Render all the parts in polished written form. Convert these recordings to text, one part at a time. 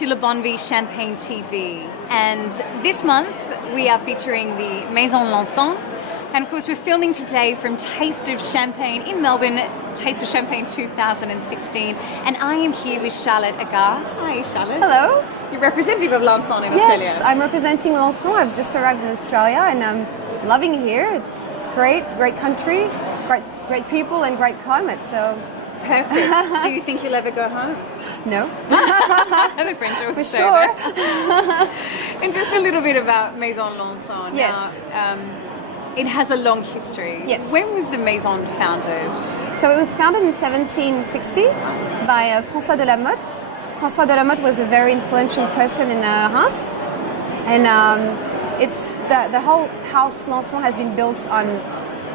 to Le Bonne Vie Champagne TV, and this month we are featuring the Maison Lanson, and of course we're filming today from Taste of Champagne in Melbourne, Taste of Champagne 2016, and I am here with Charlotte Argard. Hi Charlotte. Hello. You're representative of Lanson in Australia. Yes, I'm representing Lanson. I've just arrived in Australia and I'm loving it here. It's great country, great people and great climate, so... Perfect. Do you think you'll ever go home? No. The French will For say sure. that. And just a little bit about Maison Lanson. Yes. Now, it has a long history. Yes. When was the Maison founded? So it was founded in 1760 by François de la Motte. François de la Motte was a very influential person in Reims. And it's the whole house Lanson has been built on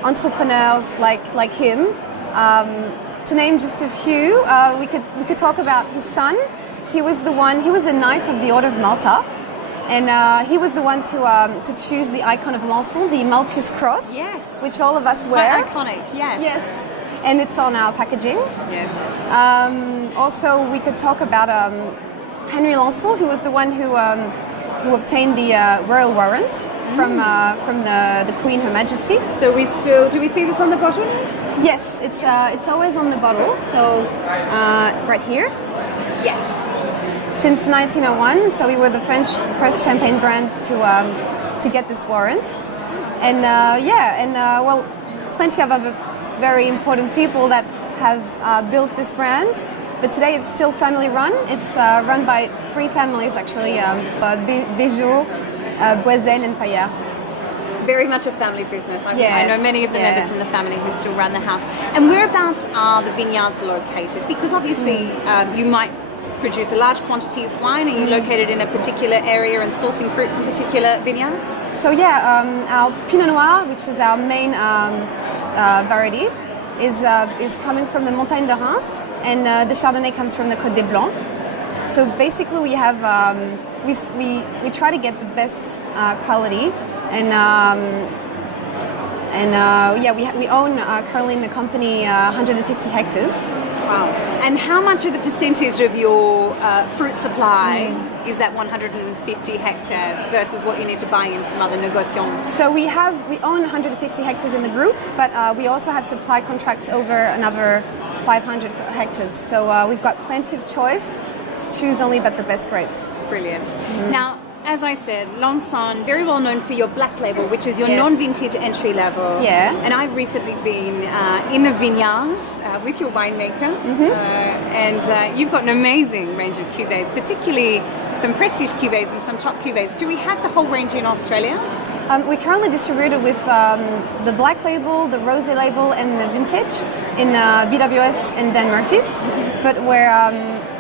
entrepreneurs like him. To name just a few, we could talk about his son. He was a knight of the Order of Malta, and he was the one to choose the icon of Lanson, the Maltese cross, Yes. which all of us wear. Quite iconic, yes. Yes, and it's on our packaging. Yes. Also, we could talk about Henry Lanson, who was the one who obtained the royal warrant from the Queen, Her Majesty. So do we see this on the bottle? Yes, it's always on the bottle. So right here. Yes. Since 1901, so we were the first champagne brand to get this warrant, and well, plenty of other very important people that have built this brand. But today it's still family run. It's run by three families actually: Bijou, Boiselle, and Paillard. Very much a family business. Yes, I know many of the members from the family who still run the house. And whereabouts are the vineyards located? Because obviously you might produce a large quantity of wine. Are you located in a particular area and sourcing fruit from particular vineyards? So our Pinot Noir, which is our main variety, is coming from the Montagne de Reims, and the Chardonnay comes from the Côte des Blancs. So basically we have we try to get the best quality, and we own currently in the company 150 hectares. Wow. And how much of the percentage of your fruit supply is that 150 hectares versus what you need to buy in from other negociants? So we own 150 hectares in the group, but we also have supply contracts over another 500 hectares. So we've got plenty of choice to choose only but the best grapes. Brilliant. Now, as I said, Lanson, very well known for your black label, which is your Yes. non-vintage entry level. Yeah. And I've recently been in the vineyard with your winemaker, and you've got an amazing range of cuvées, particularly some prestige cuvées and some top cuvées. Do we have the whole range in Australia? We currently distribute it with the black label, the rosé label, and the vintage in BWS and Dan Murphy's. But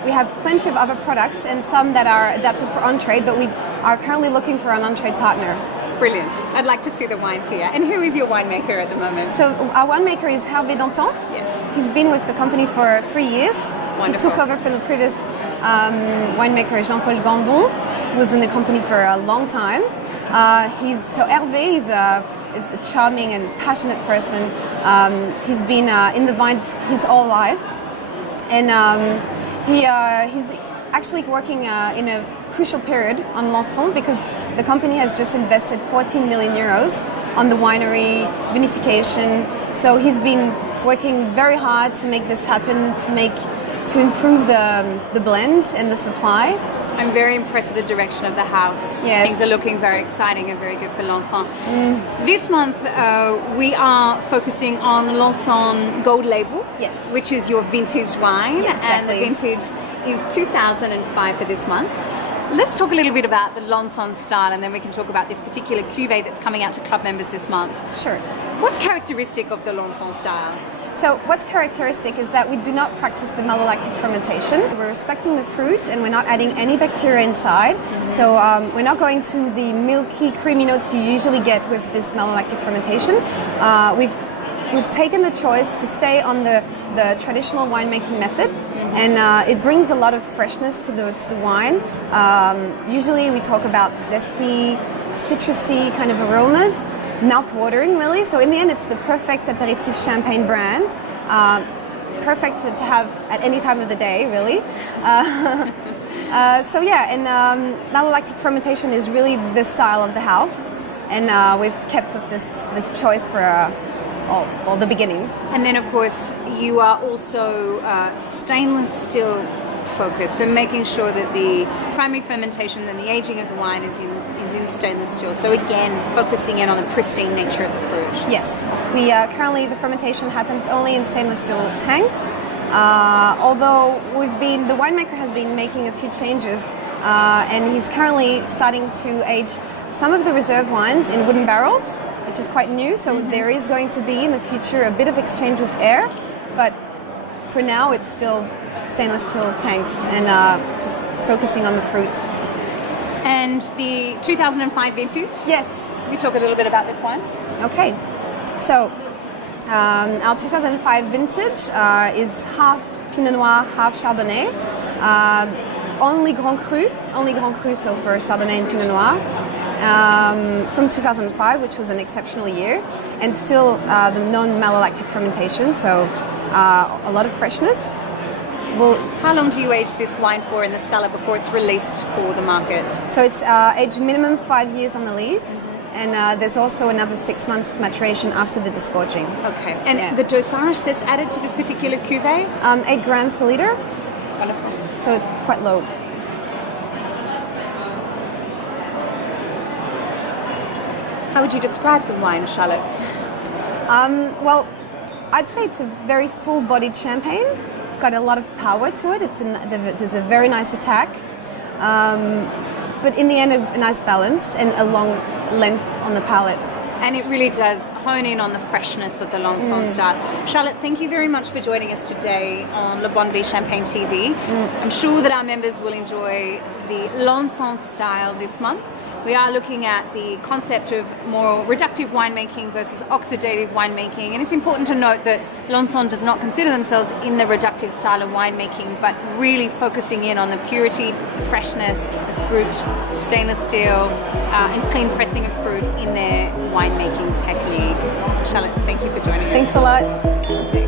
we have plenty of other products and some that are adapted for on-trade, but we are currently looking for an on-trade partner. Brilliant. I'd like to see the wines here. And who is your winemaker at the moment? So our winemaker is Hervé Danton. Yes. He's been with the company for 3 years. Wonderful. He took over from the previous winemaker Jean-Paul Gandon, who was in the company for a long time. Hervé is a charming and passionate person. He's been in the vines his whole life, and he's actually working in a crucial period on Lanson because the company has just invested 14 million euros on the winery, vinification. So he's been working very hard to make this happen, to improve the blend and the supply. I'm very impressed with the direction of the house. Yes. Things are looking very exciting and very good for Lanson. This month we are focusing on Lanson Gold Label, Yes. which is your vintage wine, Yeah, and the exactly. vintage is 2005 for this month. Let's talk a little bit about the Lanson style, and then we can talk about this particular cuvée that's coming out to club members this month. Sure. What's characteristic of the Lanson style? So what's characteristic is that we do not practice the malolactic fermentation. We're respecting the fruit and we're not adding any bacteria inside. So we're not going to the milky, creamy notes you usually get with this malolactic fermentation. We've taken the choice to stay on the traditional winemaking method, and it brings a lot of freshness to the wine. Usually we talk about zesty, citrusy kind of aromas. Mouth-watering, really. So in the end, it's the perfect aperitif champagne brand. Perfect to have at any time of the day, really. So yeah, and malolactic fermentation is really the style of the house, and we've kept with this choice for all the beginning. And then, of course, you are also stainless steel focused, so making sure that the primary fermentation and the aging of the wine is in stainless steel. So again, focusing in on the pristine nature of the fruit. Yes, we currently the fermentation happens only in stainless steel tanks. Although the winemaker has been making a few changes, and he's currently starting to age some of the reserve wines in wooden barrels, which is quite new. So there is going to be in the future a bit of exchange with air, but for now it's still stainless steel tanks and just focusing on the fruit. And the 2005 vintage? Yes. Can we talk a little bit about this wine? Okay, so our 2005 vintage is half Pinot Noir, half Chardonnay. Only Grand Cru, so for Chardonnay and Pinot Noir. From 2005, which was an exceptional year, and still the non-malolactic fermentation, so a lot of freshness. How long do you age this wine for in the cellar before it's released for the market? So it's aged minimum 5 years on the lees, and there's also another 6 months maturation after the disgorging. Okay, and the dosage that's added to this particular cuvee? 8 grams per liter. Wonderful. So quite low. How would you describe the wine, Charlotte? Well, I'd say it's a very full-bodied champagne. It's got a lot of power to it. There's a very nice attack, but in the end, a nice balance and a long length on the palate. And it really does hone in on the freshness of the Lanson style. Charlotte, thank you very much for joining us today on Le Bonne Vie Champagne TV. I'm sure that our members will enjoy the Lanson style this month. We are looking at the concept of more reductive winemaking versus oxidative winemaking, and it's important to note that Lanson does not consider themselves in the reductive style of winemaking, but really focusing in on the purity, freshness, the fruit, stainless steel, and clean pressing of fruit in their winemaking technique. Charlotte, thank you for joining us. Thanks a lot.